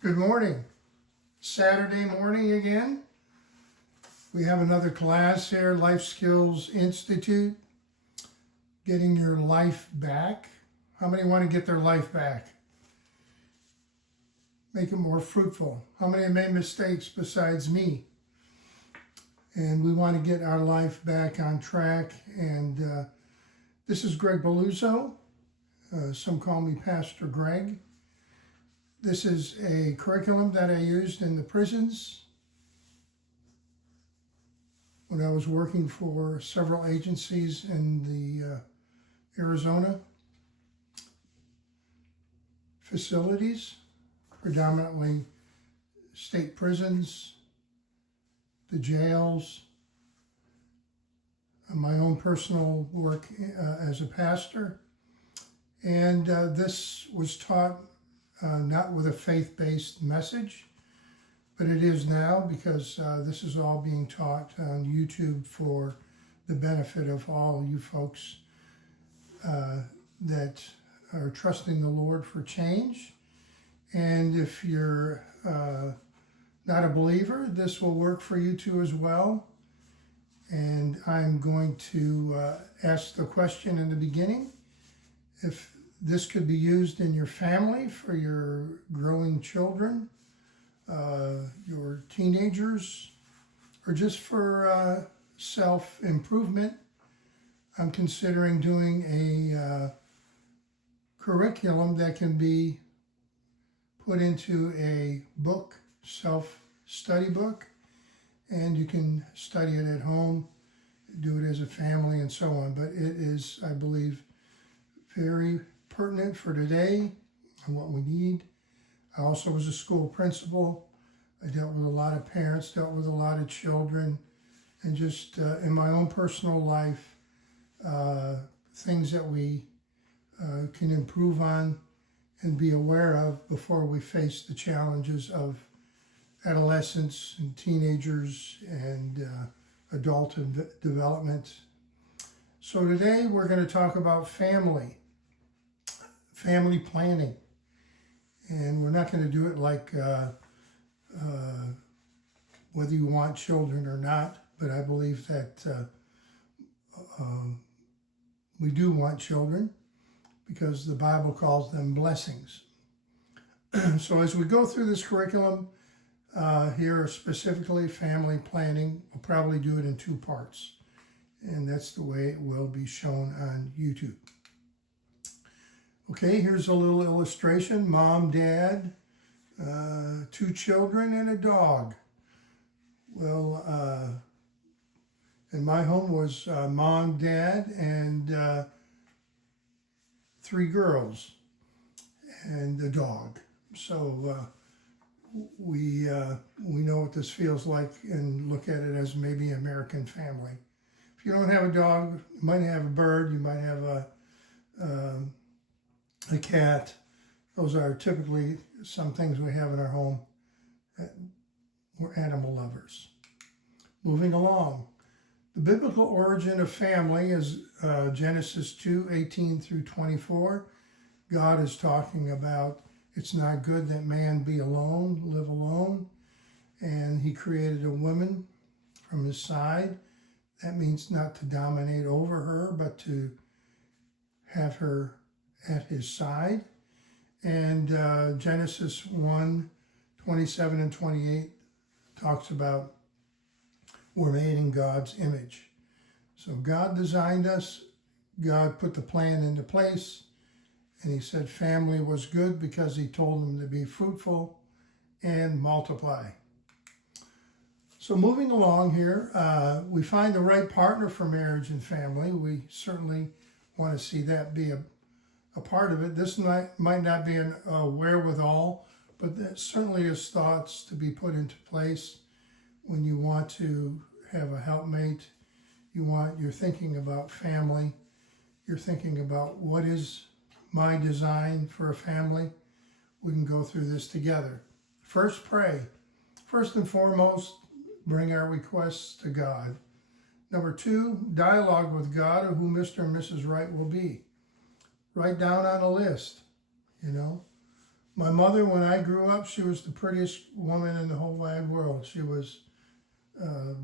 Good morning. Saturday morning again. We have another class here, Life Skills Institute, getting your life back. How many want to get their life back? Make it more fruitful. How many have made mistakes besides me? And we want to get our life back on track. And this is Greg Beluzzo. Some call me Pastor Greg. This is a curriculum that I used in the prisons when I was working for several agencies in the Arizona facilities, predominantly state prisons, the jails, my own personal work as a pastor. And this was taught not with a faith-based message, but it is now because this is all being taught on YouTube for the benefit of all you folks that are trusting the Lord for change. And if you're not a believer, this will work for you too as well. And I'm going to ask the question in the beginning, if this could be used in your family for your growing children, your teenagers, or just for self-improvement. I'm considering doing a curriculum that can be put into a book, self-study book, and you can study it at home, do it as a family, and so on. But it is, I believe, very pertinent for today and what we need. I also was a school principal. I dealt with a lot of parents, dealt with a lot of children, and just in my own personal life, things that we can improve on and be aware of before we face the challenges of adolescence and teenagers and adult development. So today we're going to talk about family planning. And we're not going to do it like whether you want children or not, but I believe that we do want children because the Bible calls them blessings. So as we go through this curriculum, here specifically family planning, we'll probably do it in two parts. And that's the way it will be shown on YouTube. Okay, here's a little illustration. Mom, dad, 2 children, and a dog. Well, in my home was mom, dad, and 3 girls, and a dog. So we know what this feels like and look at it as maybe an American family. If you don't have a dog, you might have a bird, you might have a cat. Those are typically some things we have in our home. We're animal lovers. Moving along. The biblical origin of family is Genesis 2:18 through 24. God is talking about it's not good that man be alone, live alone. And he created a woman from his side. That means not to dominate over her, but to have her at his side. And Genesis 1:27 and 28 talks about we're made in God's image. So God designed us, God put the plan into place, and he said family was good because he told them to be fruitful and multiply. So moving along here, we find the right partner for marriage and family. We certainly want to see that be a part of it. This might not be a wherewithal, but that certainly is thoughts to be put into place when you want to have a helpmate. You're thinking about family. You're thinking about what is my design for a family. We can go through this together. First, pray. First and foremost, bring our requests to God. Number 2, dialogue with God of who Mr. and Mrs. Right will be. Write down on a list, My mother, when I grew up, she was the prettiest woman in the whole wide world. She was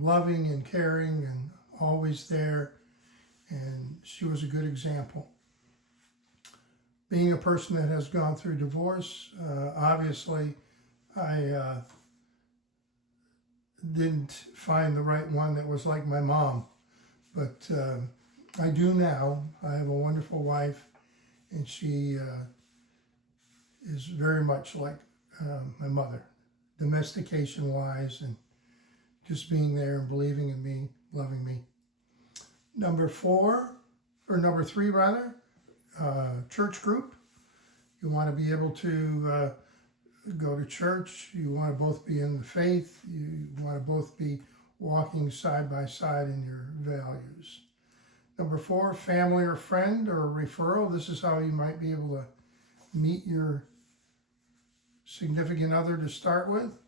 loving and caring and always there, and she was a good example. Being a person that has gone through divorce, obviously I didn't find the right one that was like my mom, but I do now. I have a wonderful wife, and she is very much like my mother, domestication-wise, and just being there and believing in me, loving me. Number three, church group. You want to be able to go to church. You want to both be in the faith. You want to both be walking side by side in your values. Number 4, family or friend or referral. This is how you might be able to meet your significant other to start with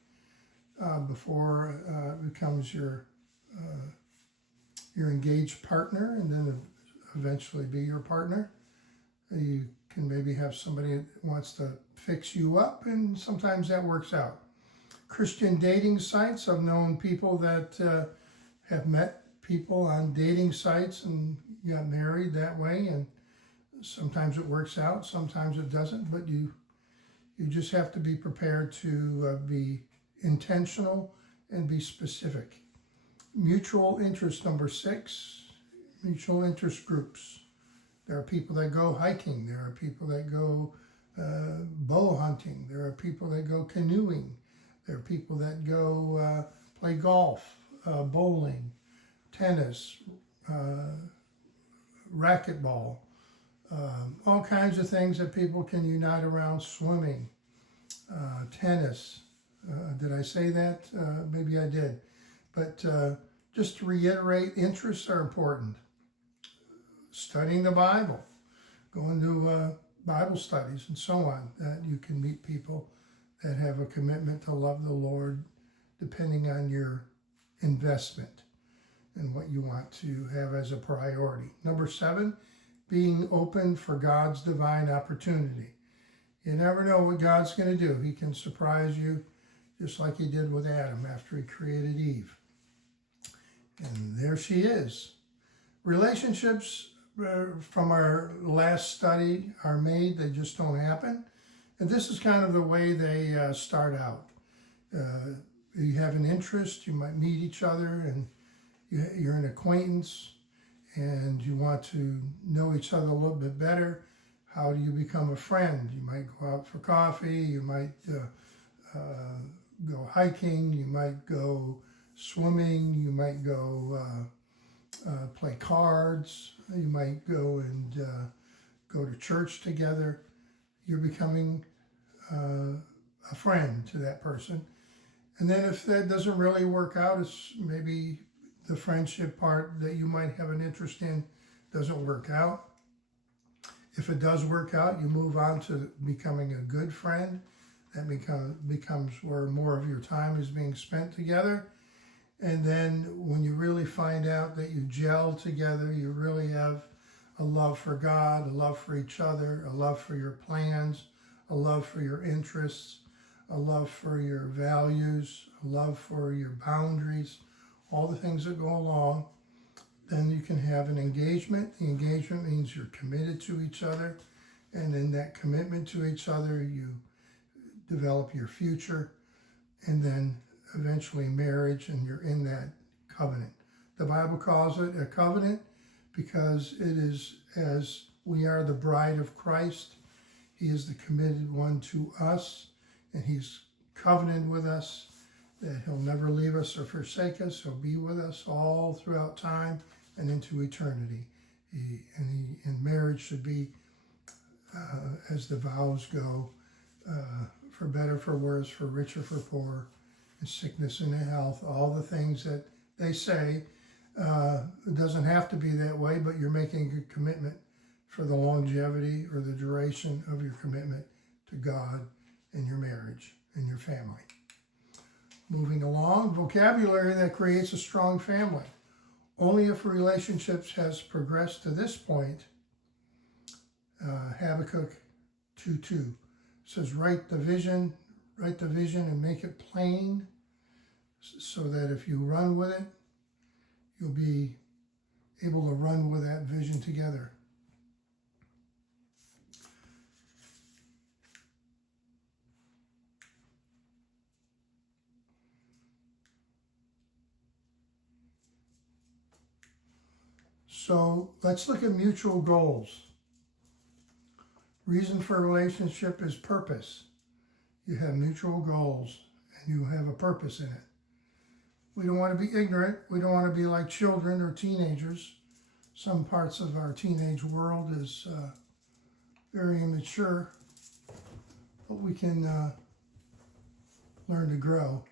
before it becomes your engaged partner, and then eventually be your partner. You can maybe have somebody that wants to fix you up, and sometimes that works out. Christian dating sites. I've known people that have met people on dating sites and got married that way, and sometimes it works out, sometimes it doesn't, but you just have to be prepared to be intentional and be specific. Mutual interest, number 6, mutual interest groups. There are people that go hiking, there are people that go bow hunting, there are people that go canoeing, there are people that go play golf, bowling, tennis, racquetball, all kinds of things that people can unite around. Swimming, tennis. Did I say that? Maybe I did. But just to reiterate, interests are important. Studying the Bible, going to Bible studies and so on, that you can meet people that have a commitment to love the Lord depending on your investment and what you want to have as a priority. Number 7, being open for God's divine opportunity. You never know what God's going to do. He can surprise you just like he did with Adam after he created Eve. And there she is. Relationships from our last study are made, they just don't happen. And this is kind of the way they start out. You have an interest, you might meet each other, and you're an acquaintance, and you want to know each other a little bit better. How do you become a friend? You might go out for coffee, you might go hiking, you might go swimming, you might go play cards, you might go and go to church together. You're becoming a friend to that person. And then if that doesn't really work out, it's maybe the friendship part that you might have an interest in doesn't work out. If it does work out, you move on to becoming a good friend. That becomes where more of your time is being spent together. And then when you really find out that you gel together, you really have a love for God, a love for each other, a love for your plans, a love for your interests, a love for your values, a love for your boundaries, all the things that go along, then you can have an engagement. The engagement means you're committed to each other, and in that commitment to each other, you develop your future, and then eventually marriage, and you're in that covenant. The Bible calls it a covenant because it is as we are the bride of Christ. He is the committed one to us, and he's covenanted with us that he'll never leave us or forsake us. He'll be with us all throughout time and into eternity. And marriage should be, as the vows go, for better, for worse, for richer, for poor, in sickness and in health, all the things that they say. It doesn't have to be that way, but you're making a commitment for the longevity or the duration of your commitment to God and your marriage and your family. Moving along, vocabulary that creates a strong family. Only if a relationship has progressed to this point, Habakkuk 2:2. says write the vision and make it plain so that if you run with it, you'll be able to run with that vision together. So let's look at mutual goals. Reason for a relationship is purpose. You have mutual goals and you have a purpose in it. We don't want to be ignorant. We don't want to be like children or teenagers. Some parts of our teenage world is very immature, but we can learn to grow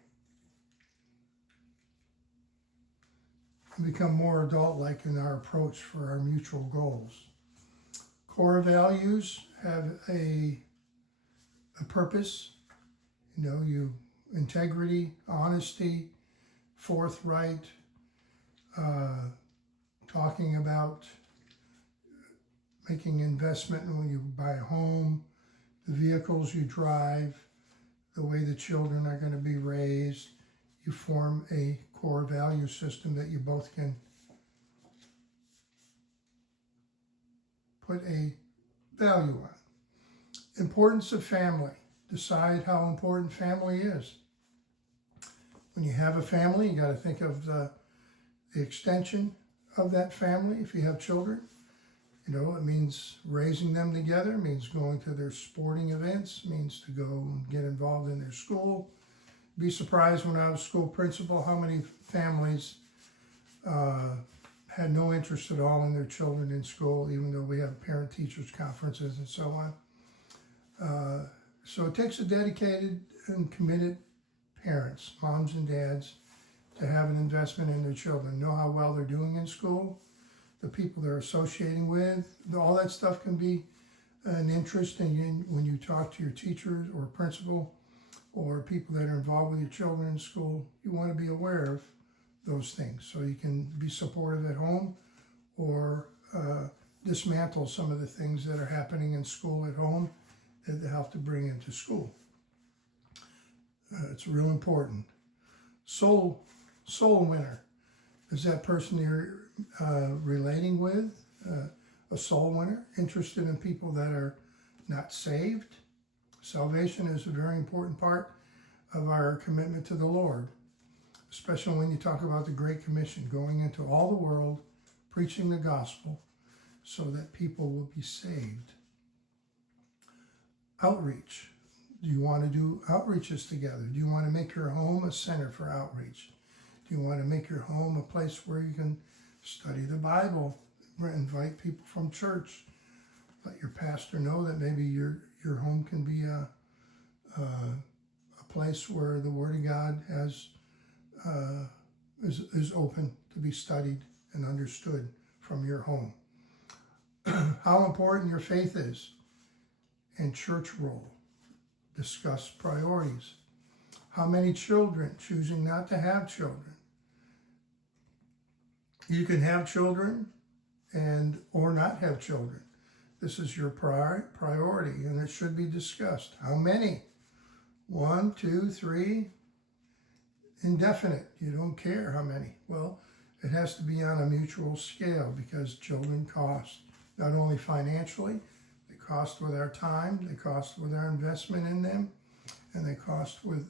and become more adult-like in our approach for our mutual goals. Core values have a purpose. Integrity, honesty, forthright, talking about making investment when you buy a home, the vehicles you drive, the way the children are going to be raised. You form a core value system that you both can put a value on. Importance of family. Decide how important family is. When you have a family, you got to think of the extension of that family. If you have children, it means raising them together, means going to their sporting events, means to go and get involved in their school. Be surprised when I was school principal how many families had no interest at all in their children in school, even though we have parent-teachers conferences and so on. So it takes a dedicated and committed parents, moms and dads, to have an investment in their children, know how well they're doing in school, the people they're associating with. All that stuff can be an interest in when you talk to your teachers or principal or people that are involved with your children in school. You want to be aware of those things so you can be supportive at home or dismantle some of the things that are happening in school at home that they have to bring into school. It's real important. Soul winner is that person you're relating with, a soul winner, interested in people that are not saved. Salvation is a very important part of our commitment to the Lord, especially when you talk about the Great Commission, going into all the world, preaching the gospel so that people will be saved. Outreach. Do you want to do outreaches together? Do you want to make your home a center for outreach? Do you want to make your home a place where you can study the Bible, invite people from church, let your pastor know that maybe your home can be a place where the Word of God is open to be studied and understood from your home. How important your faith is and church role. Discuss priorities. How many children, choosing not to have children. You can have children or not have children. This is your priority and it should be discussed. How many? 1, 2, 3, indefinite. You don't care how many. Well, it has to be on a mutual scale because children cost, not only financially, they cost with our time, they cost with our investment in them, and they cost with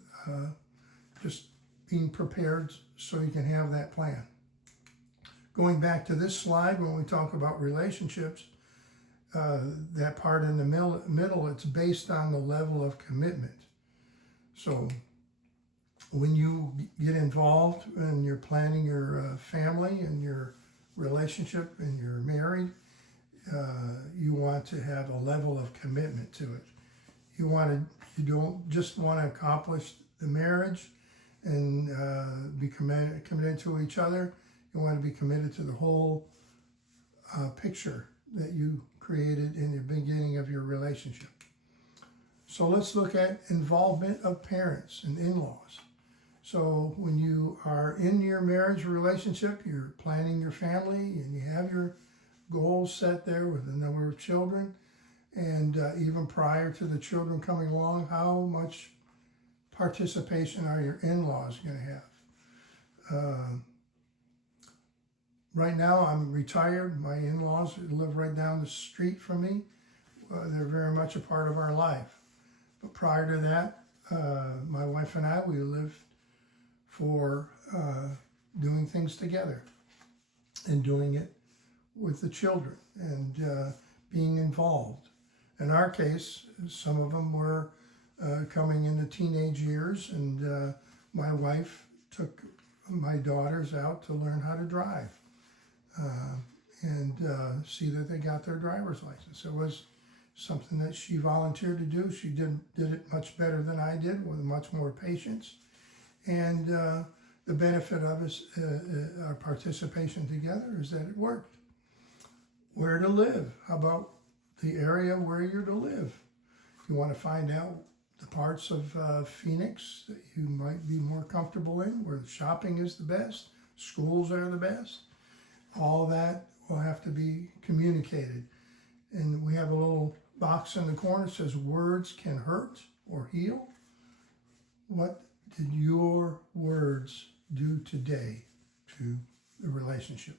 just being prepared so you can have that plan. Going back to this slide, when we talk about relationships, that part in the middle, it's based on the level of commitment. So when you get involved and you're planning your family and your relationship and you're married, you want to have a level of commitment to it. You don't just want to accomplish the marriage and be committed to each other. You want to be committed to the whole picture that you created in the beginning of your relationship. So let's look at involvement of parents and in-laws. So when you are in your marriage relationship, you're planning your family and you have your goals set there with the number of children, And even prior to the children coming along, how much participation are your in-laws going to have? Right now, I'm retired. My in-laws live right down the street from me. They're very much a part of our life. But prior to that, my wife and I, we lived for doing things together and doing it with the children and being involved. In our case, some of them were coming into teenage years, and my wife took my daughters out to learn how to drive and see that they got their driver's license. It was something that she volunteered to do. She did it much better than I did, with much more patience. And the benefit of our participation together is that it worked. Where to live? How about the area where you're to live? If you want to find out the parts of Phoenix that you might be more comfortable in, where the shopping is the best, schools are the best, all that will have to be communicated. And we have a little box in the corner that says words can hurt or heal. What did your words do today to the relationship?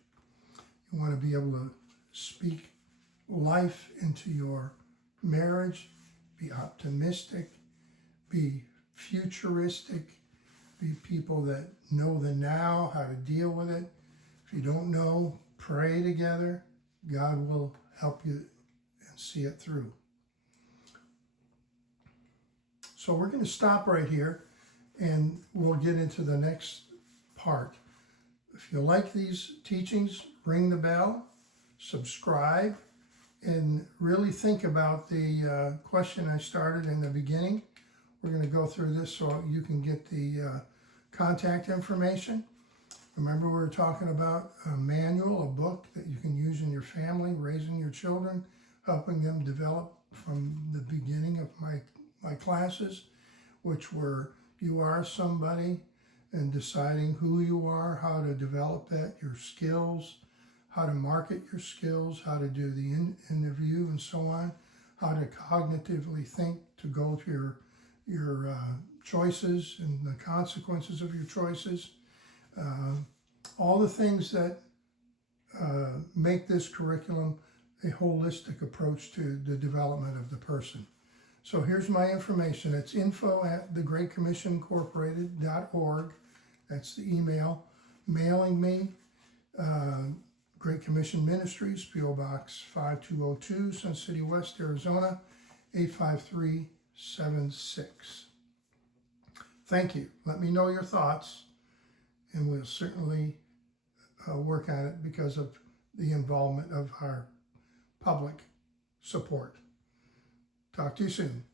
You want to be able to speak life into your marriage, be optimistic, be futuristic, be people that know the now, how to deal with it. If you don't know, pray together. God will help you and see it through. So we're going to stop right here and we'll get into the next part. If you like these teachings, ring the bell, subscribe, and really think about the question I started in the beginning. We're going to go through this so you can get the contact information. Remember, we were talking about a manual, a book that you can use in your family, raising your children, helping them develop from the beginning of my classes, which were You Are Somebody, and deciding who you are, how to develop that, your skills, how to market your skills, how to do the interview and so on, how to cognitively think to go to your choices and the consequences of your choices. All the things that make this curriculum a holistic approach to the development of the person. So here's my information. It's info@thegreatcommissionincorporated.org. That's the email. Mailing me, Great Commission Ministries, P.O. Box 5202, Sun City West, Arizona, 85376. Thank you. Let me know your thoughts, and we'll certainly work on it because of the involvement of our public support. Talk to you soon.